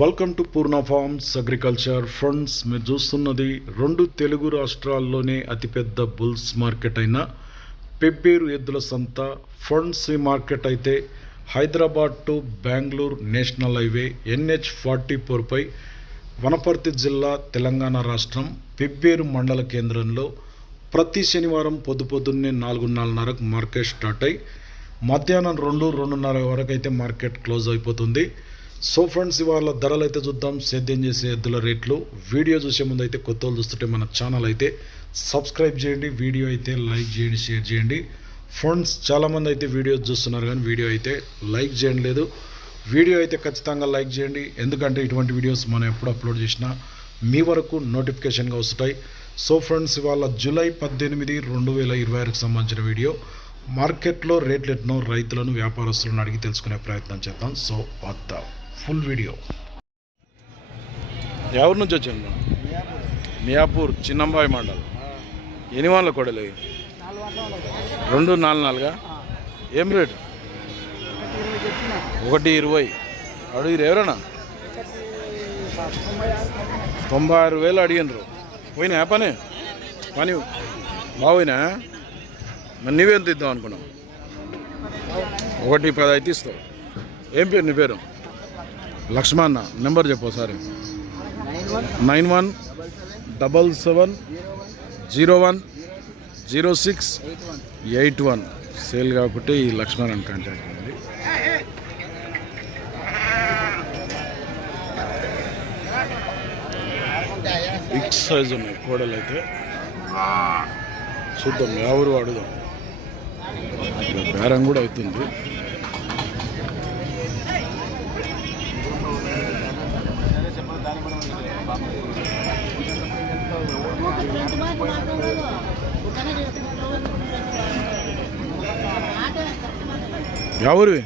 Welcome to Purna forms agriculture friends. మీరు చూస్తున్నది రెండు తెలుగు రాష్ట్రాల్లోనే అతిపెద్ద బుల్స్ మార్కెట్ అయిన పెబ్బేరు ఎద్దుల సంత ఫ్రెండ్స్. ఈ మార్కెట్ అయితే Hyderabad to Bengaluru national highway NH-44 పై వనపర్తి జిల్లా తెలంగాణ రాష్ట్రం పెబ్బేరు మండల కేంద్రంలో ప్రతి శనివారం పొద్దున్నే 4:30కు మార్కెట్ స్టార్ట్ అయ్యి మధ్యాహ్నం 2-2:30 వరకు అయితే మార్కెట్ క్లోజ్ అయిపోతుంది. సో ఫ్రెండ్స్, ఇవాళ ధరలు అయితే చూద్దాం. సేద్యం చేసే ఎద్దుల రేట్లు. వీడియో చూసే ముందు అయితే కొత్త వాళ్ళు చూస్తుంటే మన ఛానల్ అయితే సబ్స్క్రైబ్ చేయండి, వీడియో అయితే లైక్ చేయండి, షేర్ చేయండి. ఫ్రెండ్స్, చాలామంది అయితే వీడియోస్ చూస్తున్నారు కానీ వీడియో అయితే లైక్ చేయండి లేదు. వీడియో అయితే ఖచ్చితంగా లైక్ చేయండి, ఎందుకంటే ఇటువంటి వీడియోస్ మనం ఎప్పుడు అప్లోడ్ చేసినా మీ వరకు నోటిఫికేషన్గా వస్తాయి. సో ఫ్రెండ్స్, ఇవాళ జూలై 18, 2026కు సంబంధించిన వీడియో. మార్కెట్లో రేట్లు ఎట్నో రైతులను వ్యాపారస్తులను అడిగి తెలుసుకునే ప్రయత్నం చేద్దాం. సో వద్దాం ఫుల్ వీడియో. ఎవరి నుంచి వచ్చింది? మియాపూర్ చిన్నంబాయి మండలం. ఎన్ని వాళ్ళ కొడలే? 2-4-4. ఏం రేటు? 120. అడిగిరు ఎవరన్నా? 96,000 అడిగినరు. పోయినా పని బాగుపోయినా? మరి నీవెంత ఇద్దాం అనుకున్నావు? 110 అయితే ఇస్తావు. ఏం పేరు నీ పేరు? లక్ష్మణ. నెంబర్ చెప్పు ఒకసారి. 9177010681. సేల్ కాబట్టి ఈ లక్ష్మణ్ కాంటాక్ట్ చేయండి. బిగ్ సైజ్ ఉన్నాయి కోడలు అయితే. చూద్దాం, ఎవరు అడుగుదాం. బేరం కూడా అవుతుంది. ఎవరివి?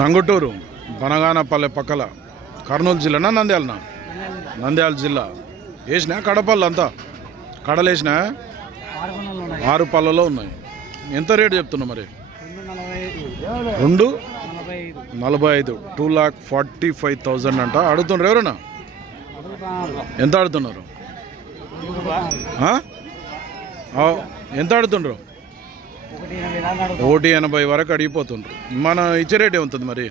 టంగుటూరు, బనగానపల్లె పక్కల. కర్నూలు జిల్లానా నంద్యాలనా? నంద్యాల జిల్లా. వేసినా కడపళ్ళు అంతా? కడలు వేసినా? 6 పళ్ళలో ఉన్నాయి. ఎంత రేటు చెప్తున్నావు మరి? 2,45. 2,45,000 అంట. అడుగుతున్నారు ఎవరన్నా? ఎంత అడుగుతున్నారు? ఎంత అడుగుతుండ్రు? 180 వరకు అడిగిపోతుండ్రు. మన ఇచ్చే రేట్ ఏముంటుంది మరి?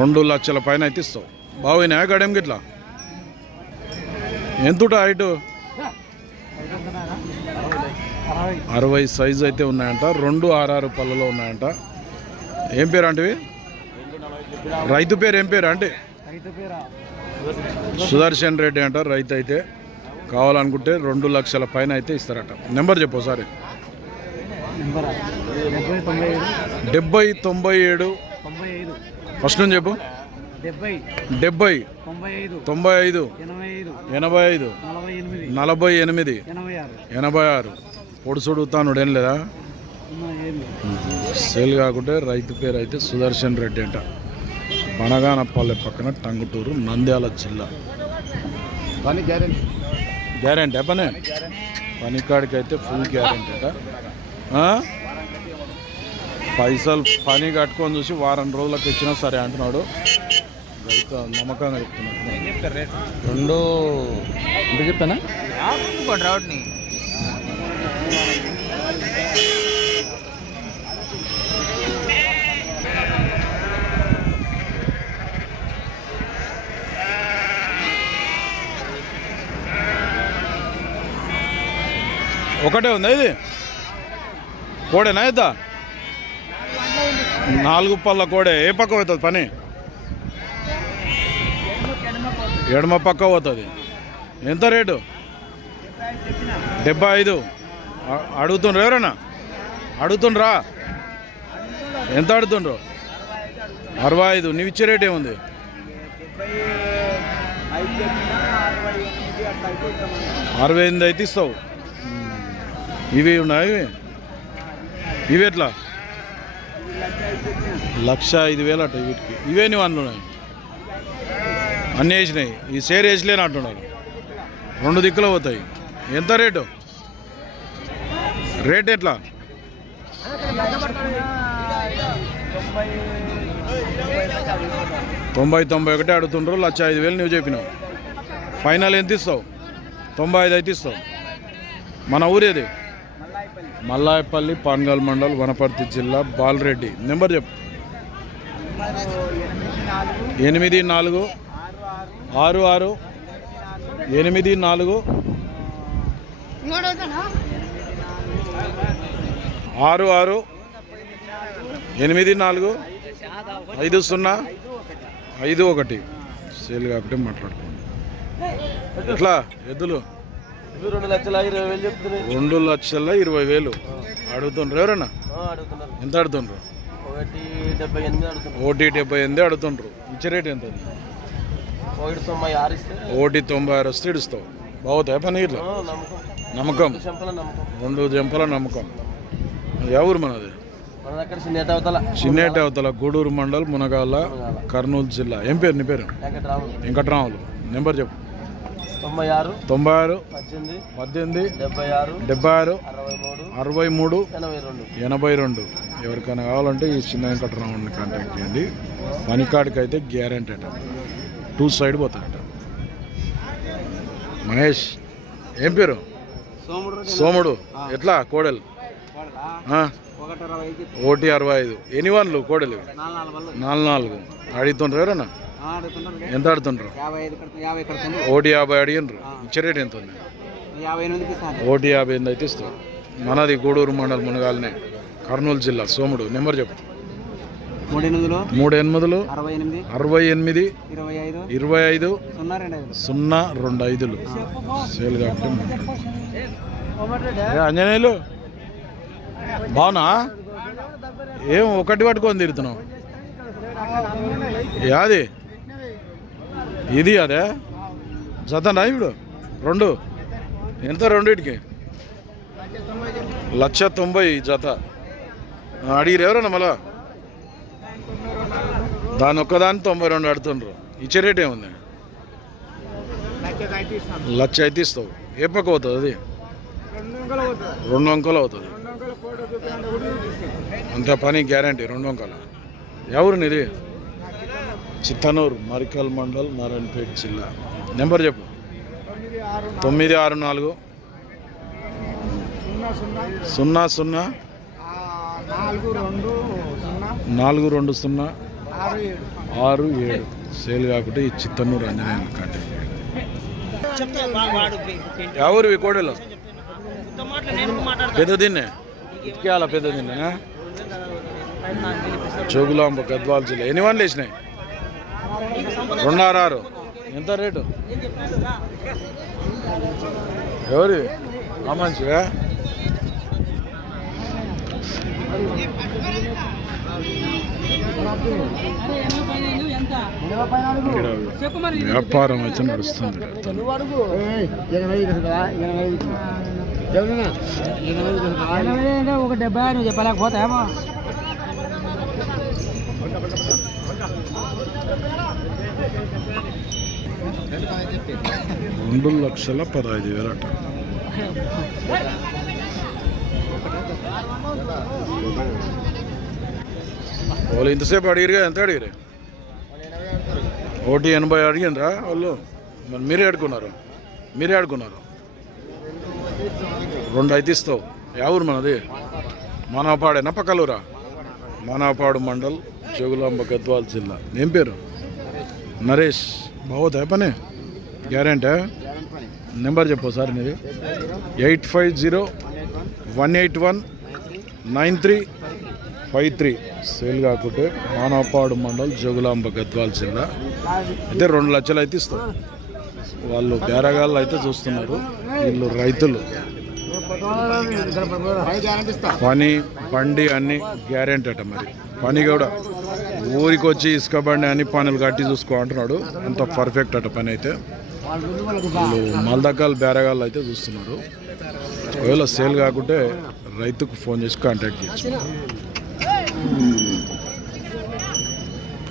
2 లక్షల పైన అయితే ఇస్తావు. బాగున్నా గడేం గిట్లా? ఎంతుట హైటు? 60 సైజు అయితే ఉన్నాయంట. 2-6 పళ్ళలో ఉన్నాయంట. ఏం పేరు అంటే? రైతు పేరు ఏం పేరు అంటే? సుదర్శన్ రెడ్డి అంట రైతు. అయితే కావాలనుకుంటే 2 లక్షల పైన అయితే ఇస్తారట. నెంబర్ చెప్పు ఒకసారి. 70-97. ఫస్ట్ నుంచి చెప్పు. 70-95 85 48 86. పొడుసుడు తానుడు ఏం లేదా? సేల్ కాకుంటే రైతు పేరు అయితే సుదర్శన్ రెడ్డి అంట. బనగానపల్లె పక్కన టంగుటూరు, నంద్యాల జిల్లా. గ్యారెంటీ పని? పనికాడికి అయితే ఫుల్ గ్యారెంటీ అట. పైసలు పని కట్టుకొని చూసి వారం రోజులకు ఇచ్చినా సరే అంటున్నాడు రైతు. నమ్మకంగా చెప్తున్నాడు. 2 ఎంత చెప్తానా? ఒకటే ఉందా ఇది? కోడేనా ఇద్దా? 4 పళ్ళ కోడే. ఏ పక్క పోతుంది పని? ఎడమ పక్క పోతుంది. ఎంత రేటు? 75. అడుగుతుండ్రు ఎవరన్నా? అడుగుతుండ్రా? ఎంత అడుగుతుండ్రు? 65. నీవు ఇచ్చే రేట్ ఏముంది? 68 అయితే ఇస్తావు. ఇవి ఉన్నాయి. ఇవి ఎట్లా? 1,05,000 అట వీటికి. ఇవేని వాళ్ళు ఉన్నాయి, అన్నీ వేసినాయి. ఈ షేర్ వేసలేని అంటున్నారు. 2 దిక్కులు పోతాయి. ఎంత రేటు? రేట్ ఎట్లా? 90-91 అడుగుతుండ్రు. 1,05,000 నువ్వు చెప్పినావు. ఫైనల్ ఎంత ఇస్తావు? 95 అయితే ఇస్తావు. మన ఊరేది? మల్లాయపల్లి, పాన్గల్ మండల్, వనపర్తి జిల్లా, బాలరెడ్డి. నెంబర్ చెప్పు. 84 66 84 66 84 5051 సేల్ కాబట్టి మాట్లాడుకోండి. ఎట్లా ఎద్దులు? 2,20,000 అడుగుతుండ్రు. ఎవరన్నా ఎంత అడుగుతుండ్రు? 1,78 అడుగుతుండ్రు. ఇచ్చే రేట్ ఎంత? 1,96 వస్తే ఇడుస్తావు. బాగుతాయి పని ఇట్లా? నమ్మకం, 2 జంపల నమ్మకం. ఎవరు మనది? చిన్నేటి అవతల, గూడూరు మండల్, మునగాల, కర్నూలు జిల్లా. ఏం పేరు నీ పేరు? వెంకట్రాములు. నెంబర్ చెప్పు. 96 18 76 63 82. ఎవరికైనా కావాలంటే ఈ చిన్న వెంకట్రాముని కాంటాక్ట్ చేయండి. పనికాడికి అయితే గ్యారెంటీ అట. 2 సైడ్ పోతాయట. మహేష్. ఏం పేరు? సోముడు. ఎట్లా కోడలు? 1,65. ఎన్ని వన్లు కోడలు? 4 అడుగుతుండ్రు. ఎవరన్నా ఎంత అడుగుతుండ్రు? 1,50 అడిగినరు. ఇచ్చే రేట్ ఎంత ఉంది? 1,58 అయితే ఇస్తావు. మనది గూడూరు మండల్, మునగాలనే, కర్నూలు జిల్లా. సోముడు. నెంబర్ చెప్పు. 38 68 25 025. సేల్ కాబట్టి అంజనేయులు బావునా? ఏం ఒకటి పట్టుకొని తిరుగుతున్నావు? యాది ఇది అదే జతనా ఇప్పుడు? 2 ఎంత? రెండింటికి 1,90,000 జత. అడిగిరు ఎవరన్నా మళ్ళా? దాని ఒక్కదాన్ని 92 అడుగుతుండ్రు. ఇచ్చే రేట్ ఏముంది? 1,00,000 అయితే ఇస్తావు. ఏ పక్క అవుతుంది అది? 2 అంకెలు అవుతుంది. అంత పని గ్యారంటీ. 2 అంకెల. ఎవరు నీది? చిత్తనూరు, మరికల్ మండల్, నారాయణపేట జిల్లా. నెంబర్ చెప్పు. 964 00 420 67. సేల్ కాకుండా ఈ చిత్తనూరు అంజనేయులు కాంటాక్ట్ చేయండి. ఎవరు కోడలు? పెద్ద దిన్నే ఇటుకేయాల. పెద్ద దిన్నేనా? జోగులాంబ, గద్వాల జిల్లా. ఎన్ని వన్లు వేసినాయి? 266. ఎంత రేటు? ఎవరి మంచిగా? వ్యాపారం అయితే నడుస్తుంది. ఒక 70 నువ్వు చెప్పలేకపోతామా? 2,15,000 అట. వాళ్ళు ఇంతసేపు అడిగిరుగా? ఎంత అడిగిరు? 1,80 అడిగినరా వాళ్ళు? మరి మీరే ఆడుకున్నారు. 2 అయితే ఇస్తావు. ఎవరు మనది? మానవపాడేనా పక్కలూరా? మానవపాడు మండల్, జోగులాంబ, గద్వాల జిల్లా. ఏం పేరు? నరేష్. బాగుతాయి పని గ్యారెంటీ. నెంబర్ చెప్పు సార్ మీది. 850 181 9353. సేల్ కాకుంటే మానవపాడు మండల్, జోగులాంబ, గద్వాల జిల్లా. అయితే 2,00,000 అయితే ఇస్తారు. వాళ్ళు బేరగాళ్ళు అయితే చూస్తున్నారు. వీళ్ళు రైతులు. పని బండి అన్ని గ్యారెంటీ అట. మరి పని కూడా ఊరికి వచ్చి ఇసుక బండి అన్ని పనులు కట్టి చూసుకో అంటున్నాడు. ఎంత పర్ఫెక్ట్ అట పని అయితే. వాళ్ళు మల్దకాలు బేరగాళ్ళు అయితే చూస్తున్నారు. ఒకవేళ సేల్ కాకుంటే రైతుకు ఫోన్ చేసి కాంటాక్ట్ చేయొచ్చు.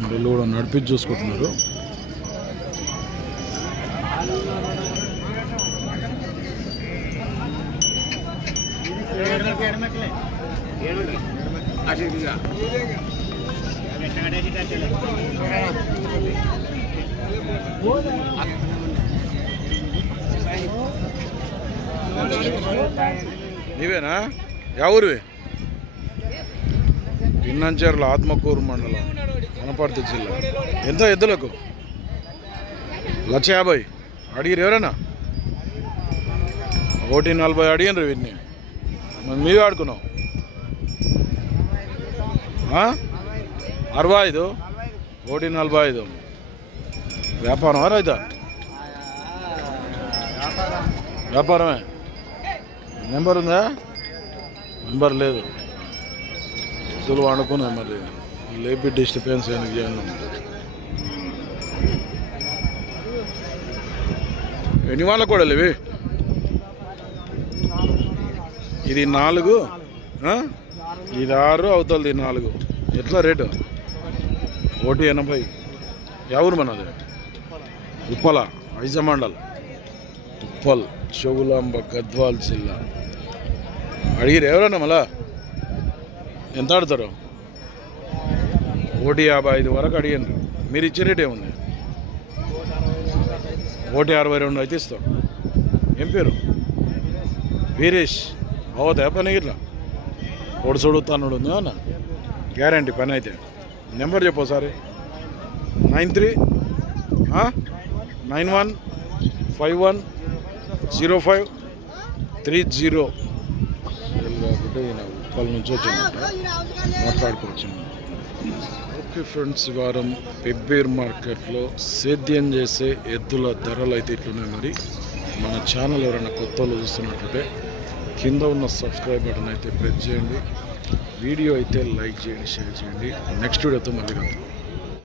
వీళ్ళు కూడా నడిపించి చూసుకుంటున్నారు. నీవేనా యా ఊరివి? పిన్నంచేర్ల ఆత్మకూరు మండలం, వనపర్తి జిల్లా. ఎంత ఎద్దులకు? 150,000 అడిగిరు ఎవరైనా? 140 అడిగినరు వీటిని. మీవే ఆడుకున్నావు 65, 145. వ్యాపారం రైతా? వ్యాపారమే. నెంబర్ ఉందా? నెంబర్ లేదు. ఎద్దులు వండుకున్నాయి మరి, లేపి డిస్టర్బెన్స్ ఎందుకు చేయండి. ఎన్ని వాళ్ళ కూడా లేవి? ఇది 4, ఇది 6, అవుతుంది 4. ఎట్లా రేటు? 180. ఎవరు మనది? ఉప్పల, ఐజమండల్, ఉప్పల్, చౌగులాంబ, గద్వాల్ జిల్లా. అడిగిరు ఎవరన్నా మళ్ళా? ఎంత ఆడతారు? 155 వరకు అడిగాను. మీరు ఇచ్చే రేట్ ఏముంది? 162 అయితే ఇస్తాం. ఏం పేరు? వీరేష్. అవుతాయా పని ఇట్లా? చూడుతాను అన్న గ్యారంటీ పని అయితే. నెంబర్ చెప్పు ఒకసారి. 9351510530. ఉప్పల్ నుంచి వచ్చిందంట, మాట్లాడుకోవచ్చు. ఓకే ఫ్రెండ్స్, ఈ వారం పెబ్బేరు మార్కెట్లో సేద్యం చేసే ఎద్దుల ధరలు అయితే ఇట్లున్నాయి. మరి మన ఛానల్ ఎవరైనా కొత్త వాళ్ళు చూస్తున్నట్లయితే కింద ఉన్న సబ్స్క్రైబ్ బటన్ అయితే ప్రెస్ చేయండి. వీడియో అయితే లైక్ చేయండి, షేర్ చేయండి. నెక్స్ట్ వీడియోతో మళ్ళీ కలుద్దాం.